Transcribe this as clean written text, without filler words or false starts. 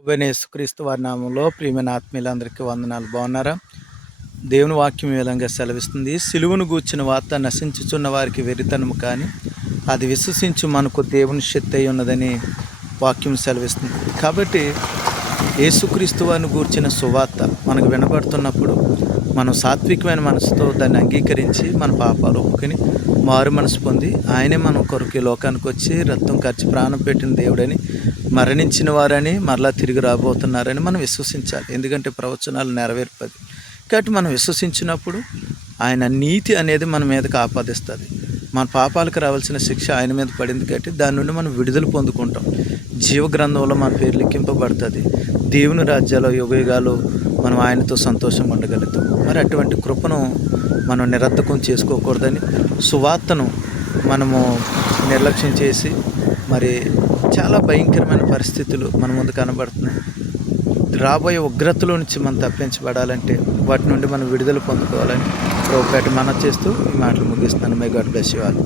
ప్రభువైన యేసుక్రీస్తు వారి నామంలో ప్రియమైన ఆత్మీయులందరికీ వందనాలు. బాగున్నారా? దేవుని వాక్యం ఈ విధంగా సెలవిస్తుంది. సిలువను గూర్చిన వార్త నశించుచున్న వారికి వెరితనము, కానీ అది విశ్వసించు మనకు దేవుని శక్తి అయి ఉన్నదని వాక్యం సెలవిస్తుంది. కాబట్టి యేసుక్రీస్తు వారిని గూర్చిన సువార్త మనకు వినబడుతున్నప్పుడు మనం సాత్వికమైన మనసుతో దాన్ని అంగీకరించి మన పాపాలు ఒప్పుకొని మారు మనసు పొంది ఆయనే మన కొరకు ఈ లోకానికి వచ్చి రక్తం ఖర్చు ప్రాణం పెట్టిన దేవుడని, మరణించిన వారని, మరలా తిరిగి రాబోతున్నారని మనం విశ్వసించాలి. ఎందుకంటే ప్రవచనాలు నెరవేర్పది. కాబట్టి మనం విశ్వసించినప్పుడు ఆయన నీతి అనేది మన మీదకి ఆపాదిస్తుంది. మన పాపాలకు రావాల్సిన శిక్ష ఆయన మీద పడింది కాబట్టి దాని నుండి మనం విడుదల పొందుకుంటాం. జీవ గ్రంథంలో మన పేరు లిఖింపబడుతుంది. దేవుని రాజ్యాల్లో యుగయుగాలు మనం ఆయనతో సంతోషంగా ఉండగలుగుతాం. మరి అటువంటి కృపను మనం నిరర్థకం చేసుకోకూడదని, సువార్తను మనము నిర్లక్ష్యం చేసి మరి చాలా భయంకరమైన పరిస్థితులు మన ముందు కనబడుతున్నాయి. రాబోయే ఉగ్రతలో నుంచి మనం తప్పించబడాలంటే వాటి నుండి మనం విడుదల పొందుకోవాలని ప్రభుపేట మనవి చేస్తూ ఈ మాటలు ముగిస్తున్నాను. My God bless you all.